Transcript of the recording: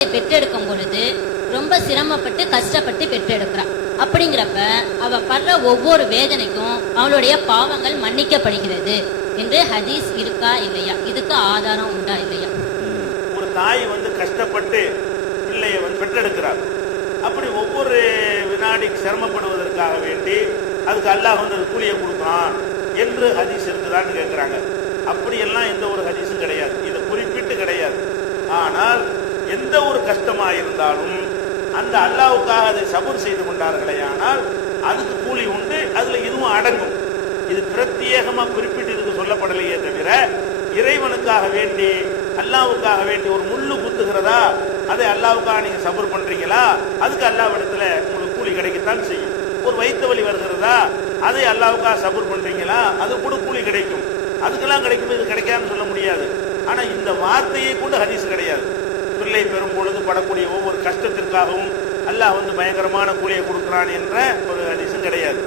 பெற்றெடுக்கும் பொழுது ரொம்ப சிரமப்பட்டு கஷ்டப்பட்டு பெற்றெடுக்கிறான். அப்படிங்கிறப்ப அவ படுற ஒவ்வொரு வேதனைக்கும் அவளுடைய பாவங்கள் மன்னிக்கப்படுகிறது என்று ஹதீஸ் இருக்கா இல்லையா? இதுக்கு ஆதாரம் உண்டா இல்லையா? ஒரு தாய் வந்து கஷ்டப்பட்டு பிள்ளையை வந்து பெற்றெடுக்கிறார் அப்படி ஒவ்வொரு வினாடி சிரமப்படுவதற்காக வேண்டி அதுக்கு அல்லாஹ் வந்து கூலியை கொடுப்பான் என்று ஹதீஸ் இருக்குதான்னு கேட்குறாங்க அப்படியெல்லாம் எந்த ஒரு ஹதீஸும் கிடையாது. இதை குறிப்பிட்டு கிடையாது. ஆனால் எந்த ஒரு கஷ்டமா இருந்தாலும் அந்த அல்லாவுக்காக அதை சபூர் செய்து கொண்டார்களே ஆனால் அதுக்கு கூலி உண்டு அதுல இதுவும் அடங்கும். இது பிரத்யேகமா குறிப்பிட்டு இதுக்கு சொல்லப்படலையே தவிர இறைவனுக்காக வேண்டி அல்லாவுக்காக வேண்டி ஒரு முள்ளு குத்துகிறதா? அதை அல்லாவுக்காக நீங்க சபர் பண்றீங்களா? அதுக்கு அல்லாவிடத்துல உங்களுக்கு கூலி கிடைக்கத்தான் செய்யும். ஒரு வயிற்று வலி வருகிறதா? அதை அல்லாவுக்காக சபர் பண்றீங்களா? அது கூட கூலி கிடைக்கும். அதுக்கெல்லாம் கிடைக்கும் இது கிடைக்காதுன்னு சொல்ல முடியாது. ஆனா இந்த வார்த்தையை கூட ஹதீஸ் கிடையாது. பிள்ளை பெறும் பொழுது படக்கூடிய ஒவ்வொரு கஷ்டத்திற்காகவும் அல்லாஹ் வந்து பயங்கரமான கூலியை கொடுக்கிறான் என்ற ஒரு அதிசம் கிடையாது.